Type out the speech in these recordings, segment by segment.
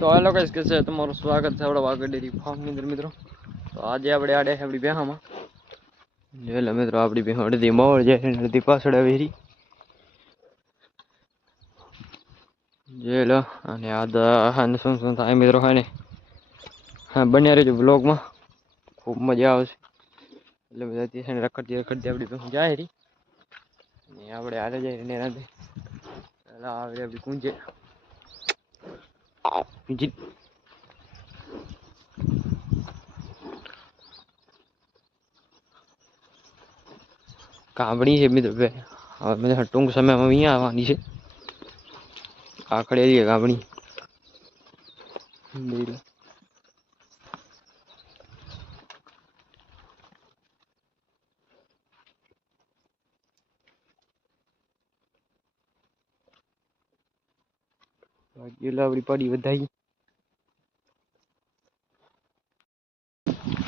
તો hello guys, કે છે તમારું સ્વાગત છે આપણા વાગડ ડેરી ફાર્મ ની અંદર મિત્રો. તો આજે આપણે આડે છે આપણી બેહામાં એટલે મિત્રો આપણી બેહ અડધી મોવળ જાય અડધી પાછળ આવી રહી જેલો. અને આ શું થાય મિત્રો હોય ને, હા બન્યા રહેજો બ્લોગમાં, ખૂબ મજા આવશે. એટલે બધા રખડતી આપણી બેહ જાય રહી ને આપણે હારે જાય ને આવે આપણી કુંજે કામડી છે મિત્રો. હવે ટૂંક સમયમાં અહીંયા આવવાની છે. આખડે ગામણી એટલે આપણી પડી વધાઈ.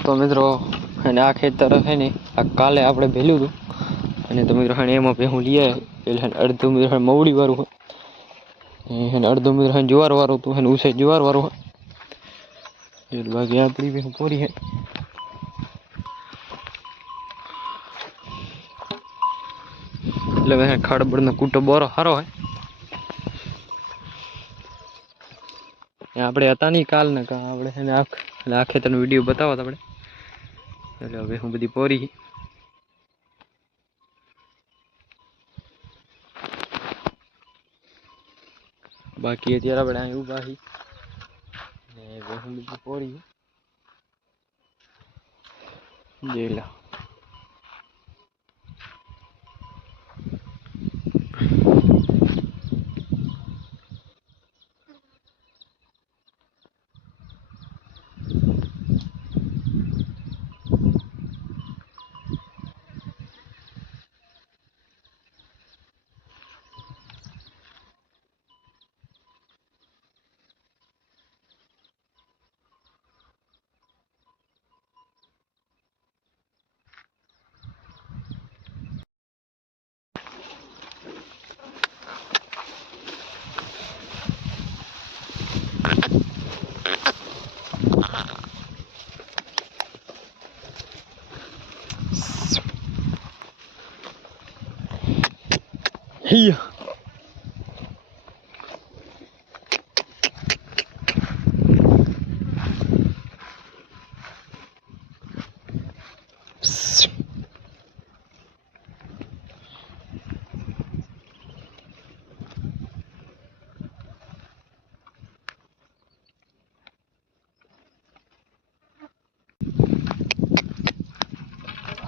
તો મિત્રો અને આ ખેતર છે ને, આ કાલે આપણે ભેલું હતું. અને તો મિત્રો એમાં હું લઈ એટલે અડધું મવડી વાળું હોય, અડધું જુવાર વાળું હતું, ઉસે જુવાર વાળું બાકી આપણી પૂરી છે. એટલે ખડબડ નો કૂટો બોરો સારો હોય. આપણે હતા નઈ કાલ ને આપણે આ ખેતરનો વિડીયો બતાવો આપણે. એટલે હવે હું બધી પોરી બાકી અત્યારે આપણે અહીં ઉભા છીએ ને હું બધી પોરી જોઈ લો. Hier.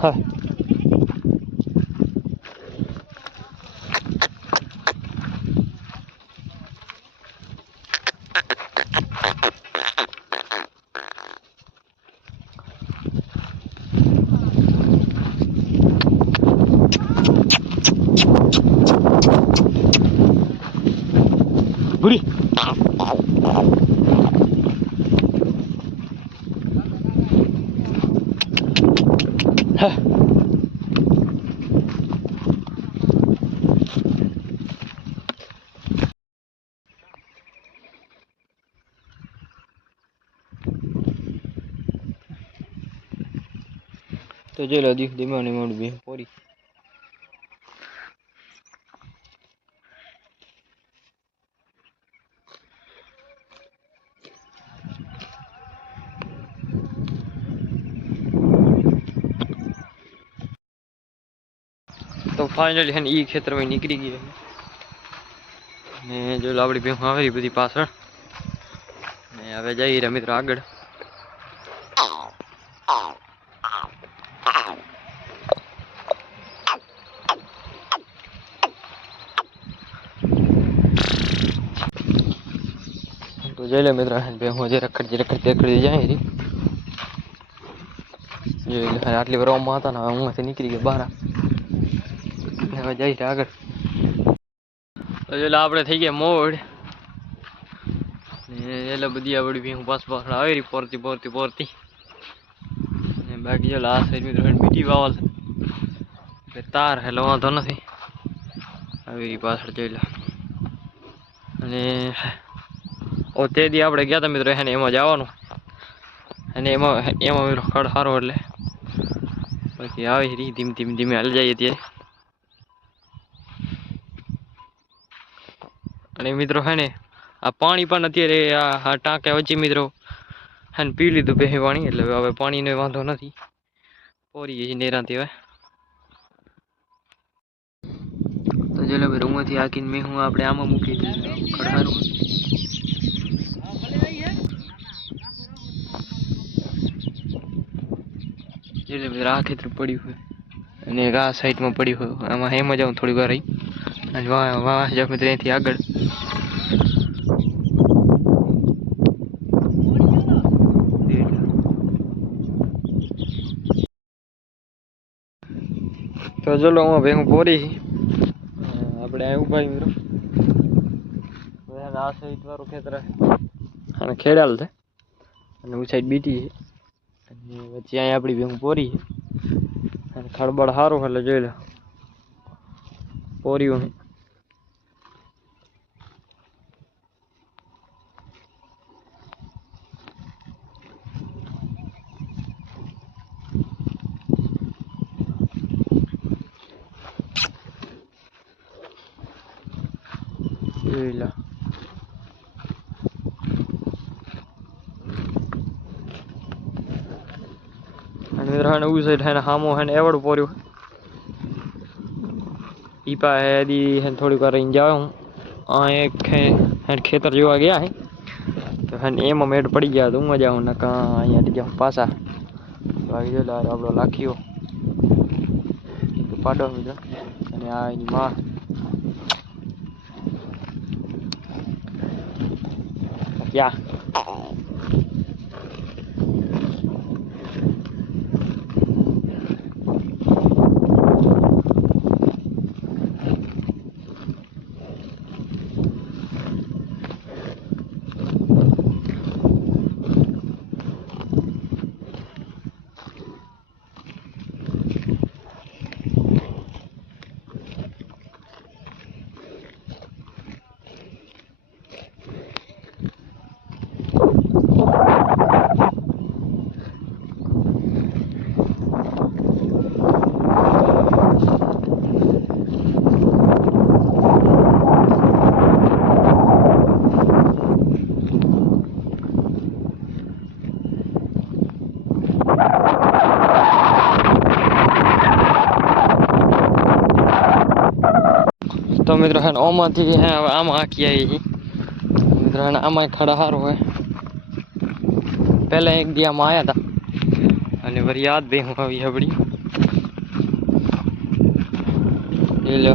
હા ભૂરી હા તો જોઈ લો ધીમે મોડ બે પોરી. તો ફાઇનલી હે ઈ ખેતરમાં નીકળી ગઈ ને જો લાવડી ભેહું આવે બધી પાછળ ને હવે જઈ રહ્યા મિત્રો આગળ. તો જઈ લે મિત્રો ભેહું જે રખડતી જાય રહી. આટલી વાર ઓમાં હતા ને હું નીકળી ગયા બહાર. હવે જઈ છે આગળ. તો એટલે આપણે થઈ ગયા મોડ એટલે બધી આવડી ભી હું પાછળ આવી રહી પોરતી બાકી જો આ સાઈડ મિત્રો બીજી વાવલ તાર એટલે વાંધો નથી આવી રહી પાછળ જોઈ લો. અને ઓ તે દી આપણે ગયા હતા મિત્રો એને એમાં જવાનું અને એમાં એમાં મિત્રો ખડ સારો એટલે બાકી આવી રહી ધીમે ધીમે ધીમે હાલી જઈએ ત્યારે. અને મિત્રો હે ને આ પાણી પણ અત્યારે આ ટાંકા વચ્ચે મિત્રો હે પી લીધું બે પાણી એટલે હવે પાણીનો વાંધો નથી પોરી જઈ નેરાથી હવે. તો ચલો ભાઈ રૂમમાંથી આકીને મેં હું આપણે આમાં મૂકી ખડહારું એટલે ભાઈ આ ખેતર પડ્યું હોય અને એક આ સાઈડમાં પડ્યું હોય આમાં હેમ જાઉં થોડી વાર રહી અને વાહ જાવ મિત્રો અહીંથી આગળ તો ચલો હું ભેગું પોરી આપણે આ ઉભા મિત્રો આ સાઈડ વાળું ખેતર અને ખેડાલ છે અને હું સાઈડ બીટી છે અને વચ્ચે અહીંયા આપણી ભેગું પોરી છે અને ખડબડ સારું એટલે જોઈ લો પોર્યું જોઈ લો. અને મિત્રો ઉસ સાઈડ હે હામો હે એવડું પોર્યું ઈ પાસે દી થોડીક વાર રહીને જાવ હું આ એક ખેતર જોવા ગયા હે તો એમાં મેળ પડી ગયા તો હું મજા આવું નકા અહીંયા જાઉં પાછા વાગી જો આપણો લાખ્યો પાડો મિત્રો અને આ એની માં ક્યાં તો મિત્રો હે ઓમાંથી હે હવે આમાં આખી આવી છે મિત્રો હે આમાં ખડા સારું હોય પહેલા એક દી આમાં આવ્યા હતા અને વળી યાદ બે હું આવી હબડી એ લો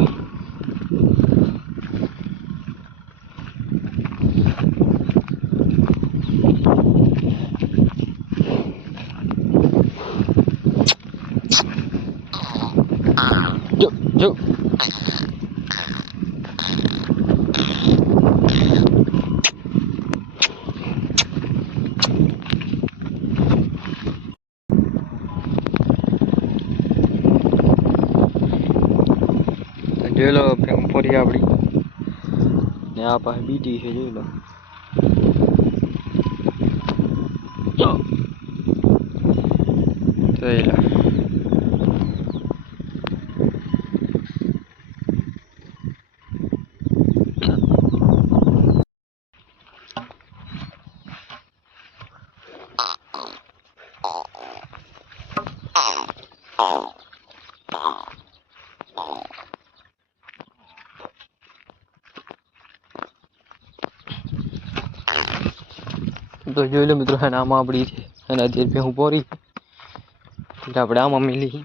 જો જો જોઈ લો પોરી આપડી ને આ પાસે બીટી છે જોઈ લો જોઈ લો તો જોઈ લો મિત્રો હે આમાં આપડી છે અને અત્યારે હું પોરી એટલે આપણે આમાં મિલી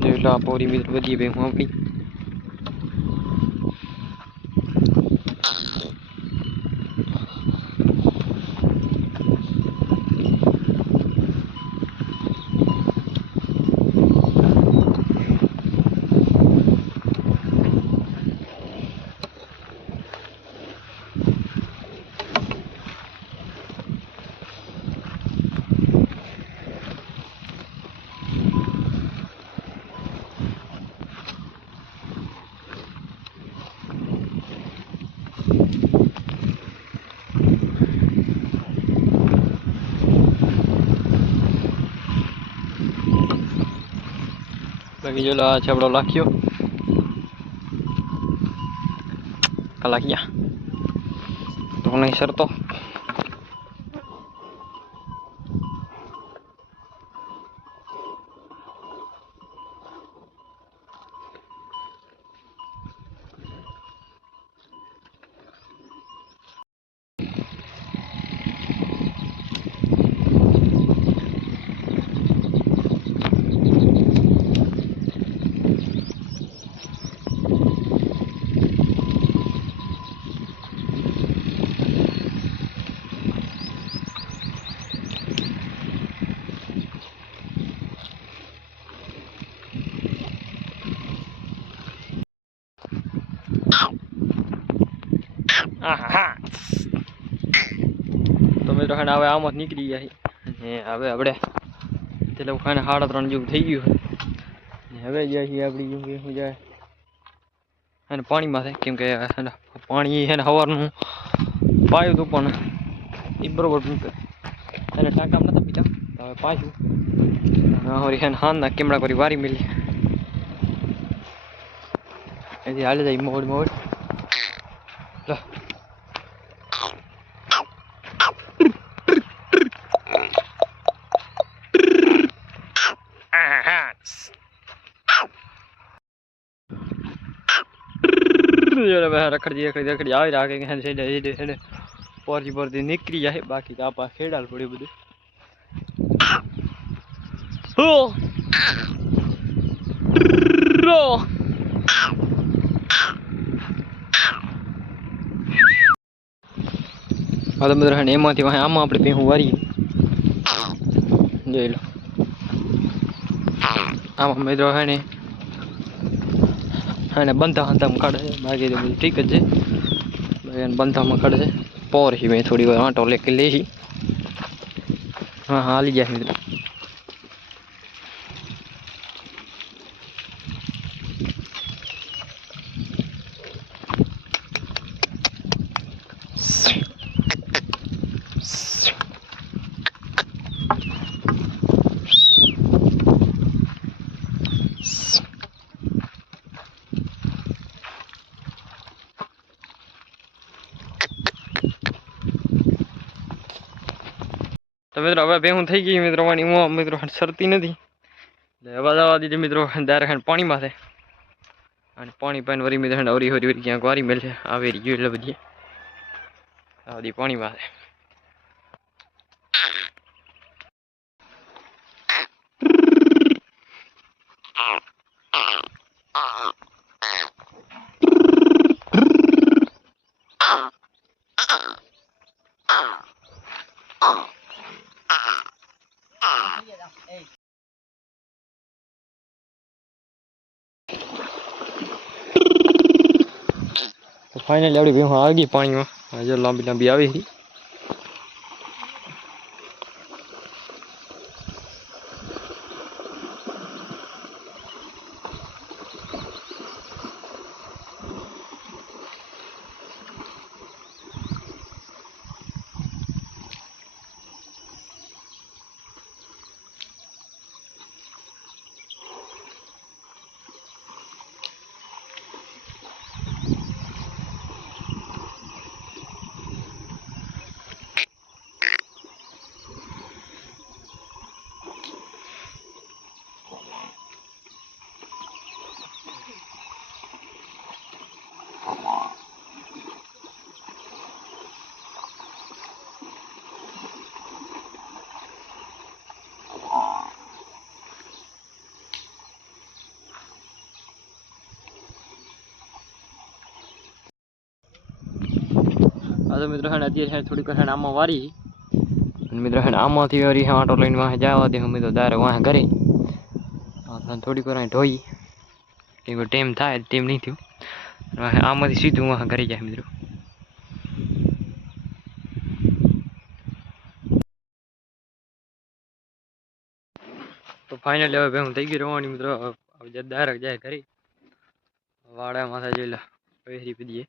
જોઈ લો આ પોરી મિત્રો બધી ભેગું આપડી બાકી જો આ છેબડો લાખ્યો કલાકિયા તો નહીં સરતો તો મિત્રો હવે આમ જ નીકળી ગયા અને હવે આપણે એટલે ખાને 3:30 જેવું થઈ ગયું અને હવે જાય છે આપણી જેમ કે શું જાય અને પાણીમાં થાય કેમ કે પાણી છે ને સવારનું પાયું હતું પણ એ બરોબર અને ટાંકામાં નતા પીતા હવે પાછું હોરી છે ને હાથના કેમડા કરી વારી મેલી એથી હાલે જાય મોડ રખડી આવી રાખે પોરથી નીકળી જાય બાકી આપા ખેડાલ પડ્યું બધું એમાંથી આમાં આપણે ભેહું વારીએ જોઈ લો આમાં મિત્રો હે ને બંધા હંધામાં કાઢે છે બાકી તો બધું ઠીક જ છે બંધામાં કાઢે છે પોર છે મેં થોડી વાર આંટો લે હા હાલી જાય મિત્રો તો મિત્રો હવે ભેહું થઈ ગઈ મિત્રો મિત્રો સરતી નથી હવા જવા દીધી મિત્રો ડાયરેક્ટ પાણીમાં છે અને પાણી પાઈને વરી મિત્રો હરી હરી ક્યાંક વારી મેળ છે આવી ગયું એટલે બધી આ બધી પાણીમાં છે તો ફાઇનલી આપણી ભેહું આવી ગઈ પાણીમાં હજુ લાંબી લાંબી આવી હતી તો મિત્રો અત્યારે થોડીક આમાં વારી અને મિત્રો આમાંથી વરી આંટો લઈને વાહ જવા દે અમે તો દારે વાહ ઘરે થોડીક વાર ઢોઈ કેમ ટેમ થાય ટેમ નહીં થયું આમાંથી સીધું વાહ ઘરે જાય મિત્રો તો ફાઇનલી હવે ભેહું થઈ ગઈ રવાની મિત્રો દારક જાય ઘરે વાડા માથા જોઈ લા વેરી પીધીએ